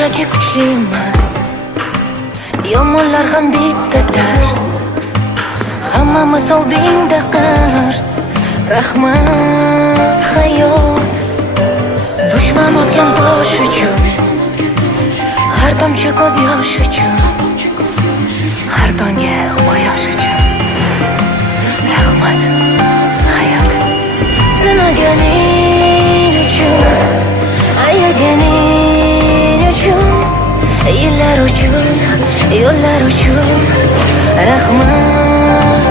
shunchaki kuchli emas, yomonlar ham bitta dars. Hammamiz oldingda qarz. Rahmat hayot, dushman otgan tosh uchun, har tomchi ko'z yosh uchun, har tongga quyosh uchun. Rahmat hayot, sinaganing uchun, ayaganing uchun, yillar uchun, yo'llar uchun. Rahmat